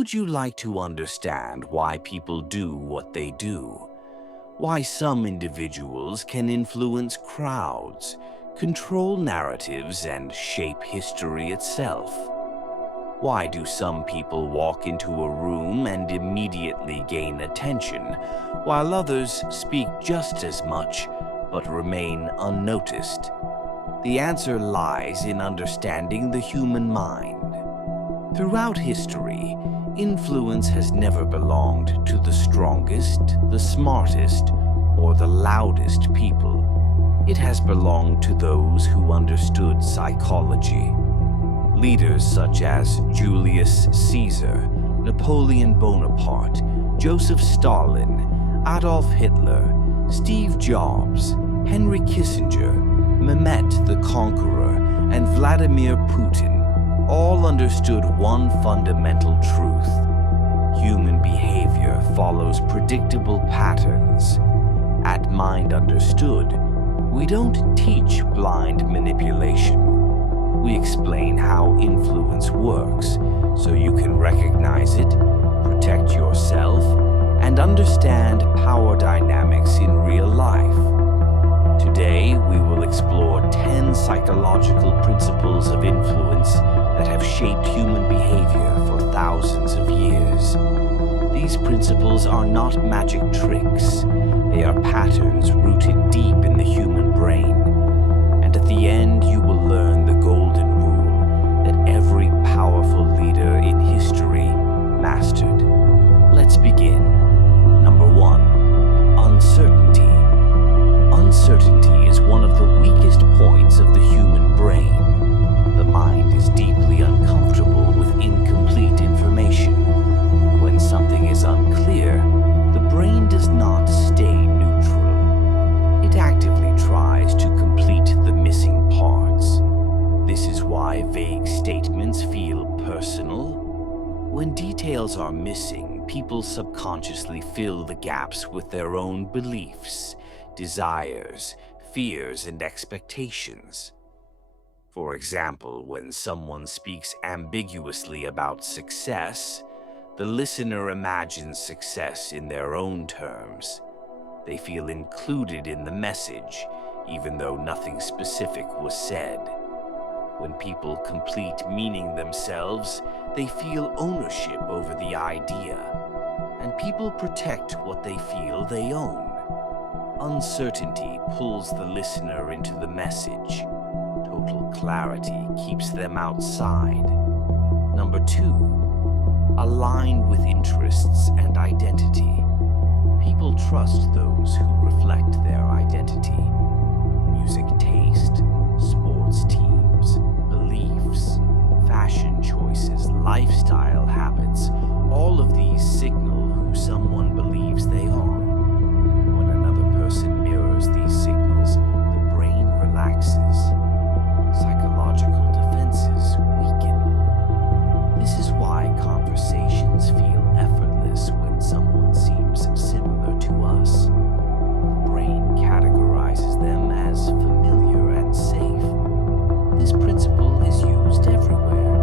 Would you like to understand why people do what they do? Why some individuals can influence crowds, control narratives, and shape history itself? Why do some people walk into a room and immediately gain attention, while others speak just as much but remain unnoticed? The answer lies in understanding the human mind. Throughout history, influence has never belonged to the strongest, the smartest, or the loudest people. It has belonged to those who understood psychology. Leaders such as Julius Caesar, Napoleon Bonaparte, Joseph Stalin, Adolf Hitler, Steve Jobs, Henry Kissinger, Mehmet the Conqueror, and Vladimir Putin all understood one fundamental truth. Human behavior follows predictable patterns. At MindUnderstood, we don't teach blind manipulation. We explain how influence works so you can recognize it, protect yourself, and understand power dynamics in real life. Today, we will explore 10 psychological principles of influence that have shaped human behavior for thousands of years. These principles are not magic tricks. They are patterns rooted deep in the human brain. And at the end, you will learn the golden rule that every powerful leader in history mastered. Let's begin. Number 1. Uncertainty. Uncertainty is one of the weakest points of the human brain. The mind is deeply uncomfortable with incomplete information. When something is unclear, the brain does not stay neutral. It actively tries to complete the missing parts. This is why vague statements feel personal. When details are missing, people subconsciously fill the gaps with their own beliefs, desires, fears, and expectations. For example, when someone speaks ambiguously about success, the listener imagines success in their own terms. They feel included in the message, even though nothing specific was said. When people complete meaning themselves, they feel ownership over the idea, and people protect what they feel they own. Uncertainty pulls the listener into the message. Total clarity keeps them outside. Number 2. Align with interests and identity. People trust those who reflect their identity. Music taste, sports teams, beliefs, fashion choices, lifestyle habits, all of these signal who someone believes they are. When another person mirrors these signals, the brain relaxes. Psychological defenses weaken. This is why conversations feel effortless when someone seems similar to us. The brain categorizes them as familiar and safe. This principle is used everywhere,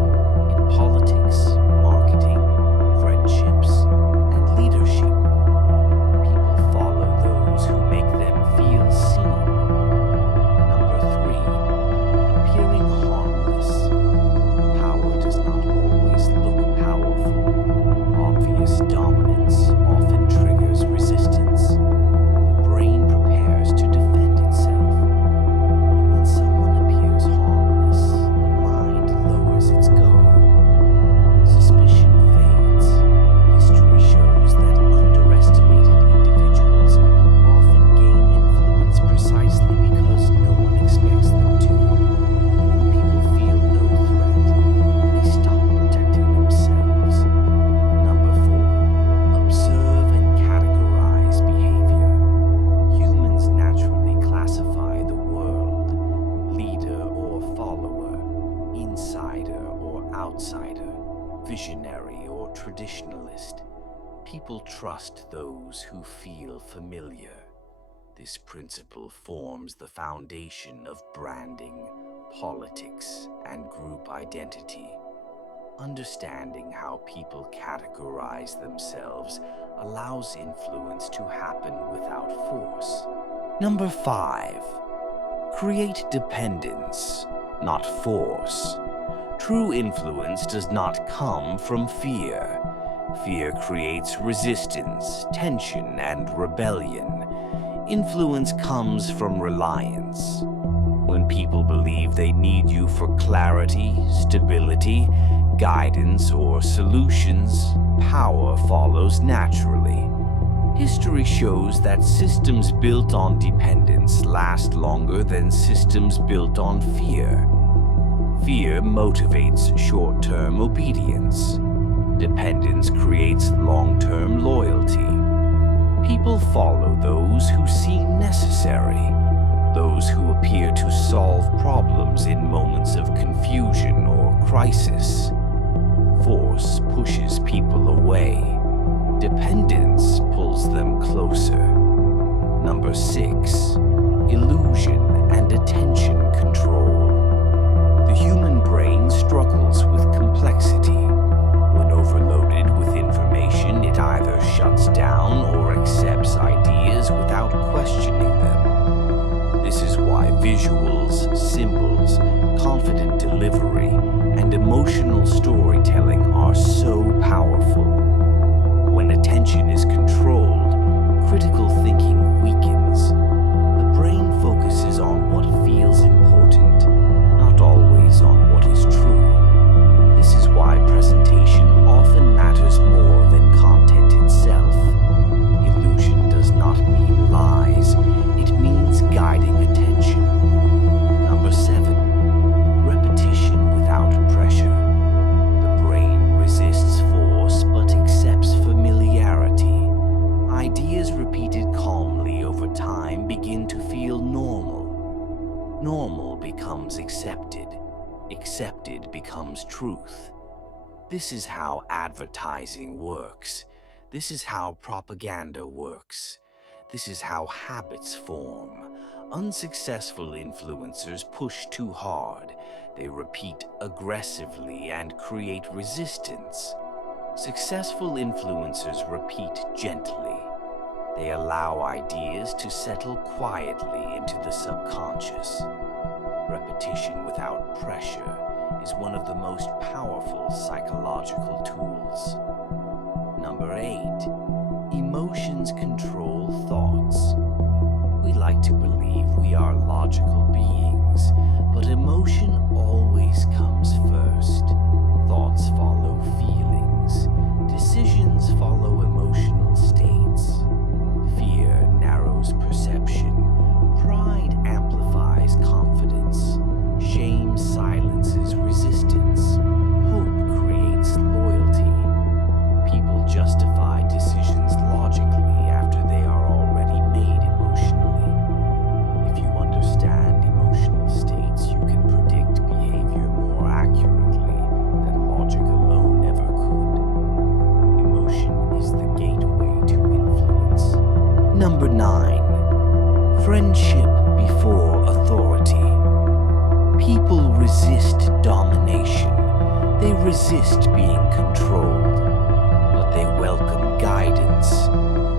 in politics, marketing, friendships, and leadership. People follow those who make them feel seen. Number 3. Appearing harmless. Power does not always look powerful. Obvious dominance often triggers resistance. The brain prepares to defend itself. But when someone appears harmless, the mind lowers its guard. Suspicion fades. History shows that underestimated individuals often gain influence precisely because no one expects them to. When people feel no threat, they stop protecting themselves. Number 4. Observe and categorize behavior. Humans naturally classify the world, leader or follower, insider or outsider, visionary or traditionalist. People trust those who feel familiar. This principle forms the foundation of branding, politics, and group identity. Understanding how people categorize themselves allows influence to happen without force. Number 5. Create dependence, not force. True influence does not come from fear. Fear creates resistance, tension, and rebellion. Influence comes from reliance. When people believe they need you for clarity, stability, guidance, or solutions, power follows naturally. History shows that systems built on dependence last longer than systems built on fear. Fear motivates short-term obedience. Dependence creates long-term loyalty. People follow those who seem necessary, those who appear to solve problems in moments of confusion or crisis. Force pushes people away. Dependence pulls them closer. Number 6. Illusion and attention control. The human brain struggles with complexity. When overloaded with information, it either shuts down or accepts ideas without questioning them. This is why visuals, symbols, confident delivery, and emotional storytelling are so powerful. When attention is controlled, critical thinking weakens. The brain focuses on what feels important, not always on what is true. This is why presentation often matters more than content itself. Illusion does not mean lies, it means guiding attention. Number 7. Repetition without pressure. The brain resists force but accepts familiarity. Ideas repeated calmly over time begin to feel normal. Normal becomes accepted. Accepted becomes truth. This is how advertising works. This is how propaganda works. This is how habits form. Unsuccessful influencers push too hard. They repeat aggressively and create resistance. Successful influencers repeat gently. They allow ideas to settle quietly into the subconscious. Repetition without pressure is one of the most powerful psychological tools. Number 8. Emotions control thoughts. We like to believe we are logical beings, but emotion always comes first. Thoughts follow feelings. Decisions follow emotional states. Fear narrows perception. Pride amplifies confidence. Shame silences resistance. Hope creates loyalty. People justify decisions logically after they are already made emotionally. If you understand emotional states, you can predict behavior more accurately than logic alone ever could. Emotion is the gateway to influence. Number 9. Friendship before authority. People resist domination. They resist being controlled. But they welcome guidance.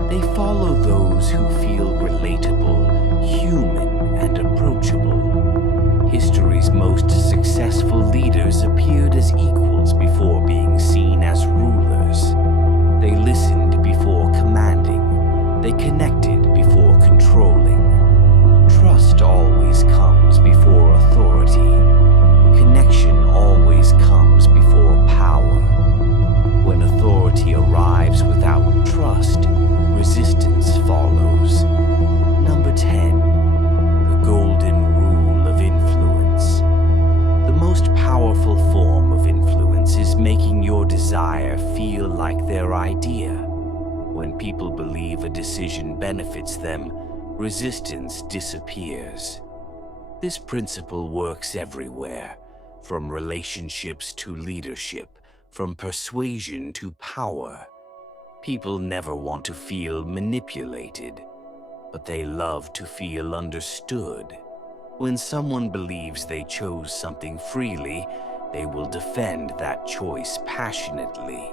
They follow those who feel relatable, human, and approachable. History's most successful leaders appeared as equals before being seen as rulers. They listened before commanding. They connected before controlling. Trust always comes before authority. Connection always comes before power. When authority arrives without trust, resistance follows. Number 10. The golden rule of influence. The most powerful form of influence is making your desire feel like their idea. When people believe a decision benefits them, resistance disappears. This principle works everywhere, from relationships to leadership, from persuasion to power. People never want to feel manipulated, but they love to feel understood. When someone believes they chose something freely, they will defend that choice passionately.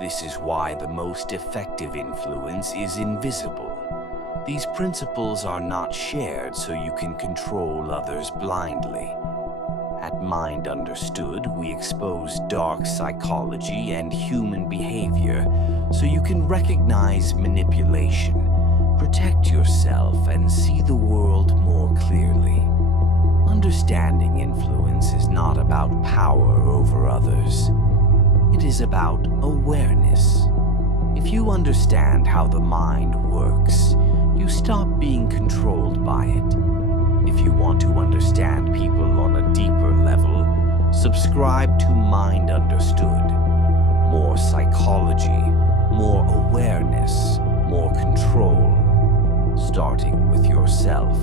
This is why the most effective influence is invisible. These principles are not shared so you can control others blindly. At Mind Understood, we expose dark psychology and human behavior so you can recognize manipulation, protect yourself, and see the world more clearly. Understanding influence is not about power over others. It is about awareness. If you understand how the mind works, you stop being controlled by it. If you want to understand people on a deeper level, subscribe to Mind Understood. More psychology, more awareness, more control, starting with yourself.